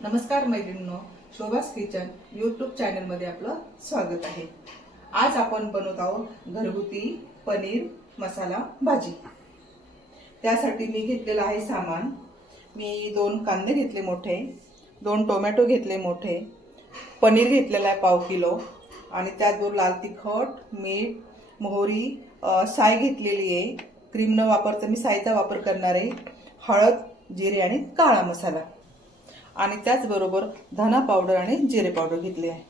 नमस्कार मैत्रिणींनो, शोभास kitchen YouTube चॅनलमध्ये आपलं स्वागत आहे। आज आपण बनवत आहोत घरगुती पनीर मसाला भाजी। त्यासाठी मी घेतलेला आहे सामान। मी 2 कांदे घेतले मोठे, 2 टोमॅटो घेतले मोठे, पनीर घेतलेला आहे पाव किलो आणि त्याचबरोबर लाल तिखट, मीठ, मोहरी, साय घेतलेली आहे। क्रीम न वापरता मी सायचा वापर करणार आहे। हळद, जिरे आणि काळा मसाला आणि त्याचबरोबर धना पावडर आणि जिरे पावडर घेतले आहे।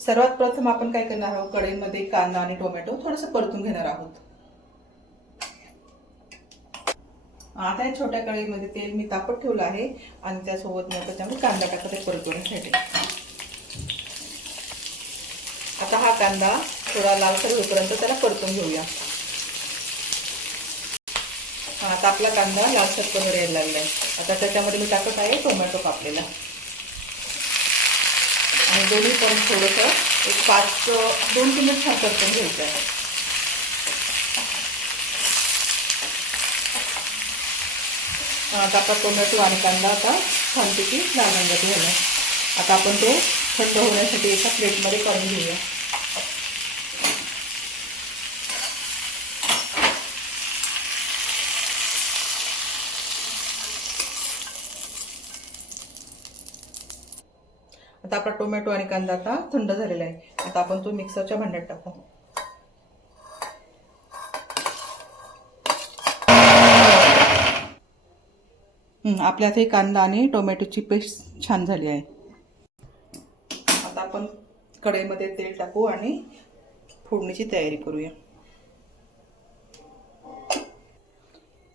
सर्वात प्रथम आपण काय करणार आहोत, कढईमध्ये कांदा आणि टोमॅटो थोडंसं परतून घेणार आहोत। आता या छोट्या कढईमध्ये तेल मी तापत ठेवलं आहे आणि त्यासोबत मग त्याच्यामध्ये कांदा टाकते परतवण्यासाठी। आता हा कांदा थोडा लालसर होईपर्यंत त्याला परतून घेऊया। आता आपला कांदा लालसर कलर यायला लागलाय। आता त्याच्यामध्ये मी टाकत आहे टोमॅटो कापलेला आणि दोन्ही पण थोडंसं एक 2 मिनिट छान परतून घ्यायचं आहे। आता आपला टोमॅटो आणि कांदा आता छानपैकी लाल रंगाचा झाला। आता आपण तो थंड होण्यासाठी एका प्लेटमध्ये काढून घेऊया। आता आपला टोमॅटो आणि कांदा आता थंड झालेला आहे। आता आपण तो मिक्सरच्या भांड्यात टाकू। आपल्या इथे कांदा आणि टोमॅटोची पेस्ट छान झाली आहे। आता आपण कढईमध्ये तेल टाकू आणि फोडणीची तयारी करूया।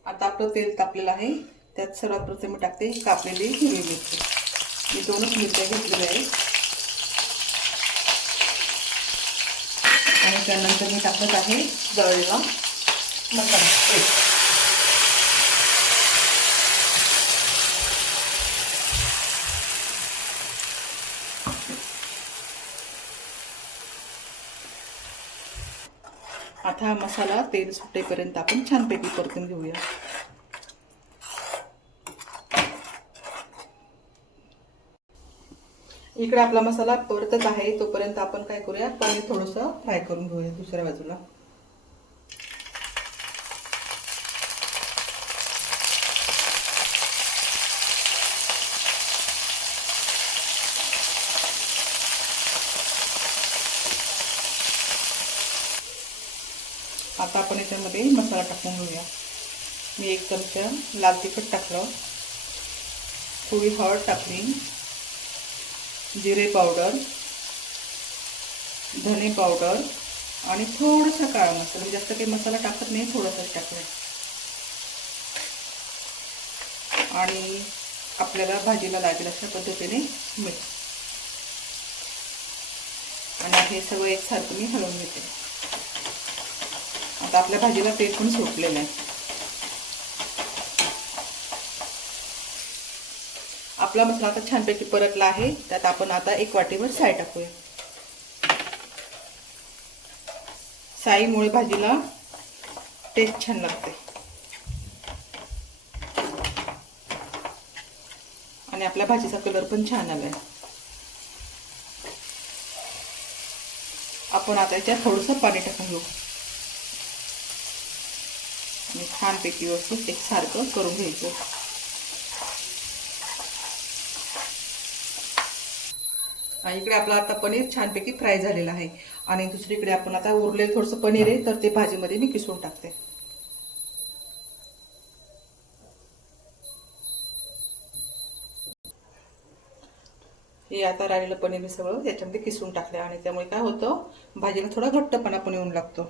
आता आपलं तेल तापलेलं आहे। त्यात सर्वात प्रथम मी टाकते कापलेली हिरवी मिरची। मी 2च मिरच्या घेतलेल्या आहेत आणि त्यानंतर मी टाकत आहे दळलेला मसाला। आता हा मसाला तेल सुटेपर्यंत आपण छानपैकी परतून घेऊया। इकडे आपला मसाला परतत आहे, तोपर्यंत आपण काय करूया, पनीर थोडंसं फ्राय करून घेऊया दुसऱ्या बाजूला। आता आपण याच्यामध्ये मसाला टाकून घेऊया। मी 1 चमचा लाल तिखट टाकलं, थोडी हळद टाकली, जिरे पावडर, धने पावडर आणि थोडासा काळा मसाला। जास्त काही मसाला टाकत नाही, थोडासा टाकलाय। आणि आपल्याला भाजीला लागेल अशा पद्धतीने मीठ आणि हे सगळं एकसारखं मी हलवून घेते। आता आपल्या भाजीला तेल पण सुटलेलं आहे। आपला मसाला आता छानपैकी परतला आहे। त्यात आपण आता 1 वाटीवर साय टाकूया। साईमुळे भाजीला टेस्ट छान लागते आणि आपल्या भाजीचा कलर पण छान आलाय। आपण आता याच्यात थोडंसं पाणी टाकून घेऊ आणि छानपैकी व्यवस्थित एकसारखं करून घ्यायचं। इकडे आपला आता पनीर छानपैकी फ्राय झालेला आहे आणि दुसरीकडे आपण आता उरलेलं थोडंसं पनीर आहे, तर ते भाजीमध्ये मी किसून टाकते। हे आता राहिलेलं पनीर मी सगळं याच्यामध्ये किसून टाकले आणि त्यामुळे काय होतं, भाजीला थोडा घट्टपणा पण येऊन लागतो।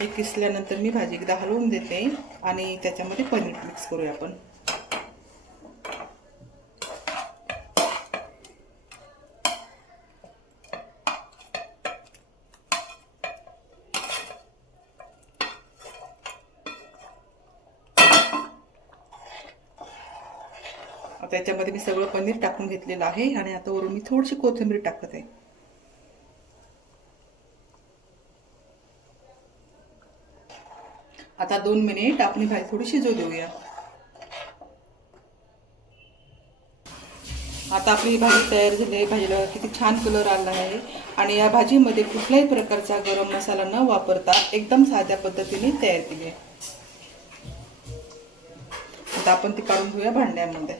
हे किसल्यानंतर मी भाजी एकदा हलवून देते आणि त्याच्यामध्ये पनीर मिक्स करूया आपण। त्याच्यामध्ये मी सगळं पनीर टाकून घेतलेलं आहे आणि आता वरून मी थोडीशी कोथिंबीर टाकत आहे। आता 2 मिनिट आपण भाजी थोडी शिजू देऊया। आता आपली भाजी तयार झाली आहे. भाजीला किती छान कलर आला आहे आणि या भाजीमध्ये कुठल्याही प्रकारचा गरम मसाला न वापरता एकदम साध्या पद्धतीने तयार केली आहे. आता आपण ती काढून घेऊया भांड्यामध्ये.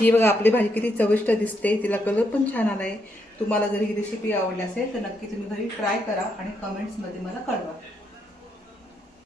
ही बघा आपली भाजी किती चविष्ट दिसते, तिला कलर पण छान आला आहे. तुम्हाला जर ही रेसिपी आवडली असेल तर नक्की तुम्ही घरी ट्राय करा आणि कमेंट्समध्ये मला कळवा.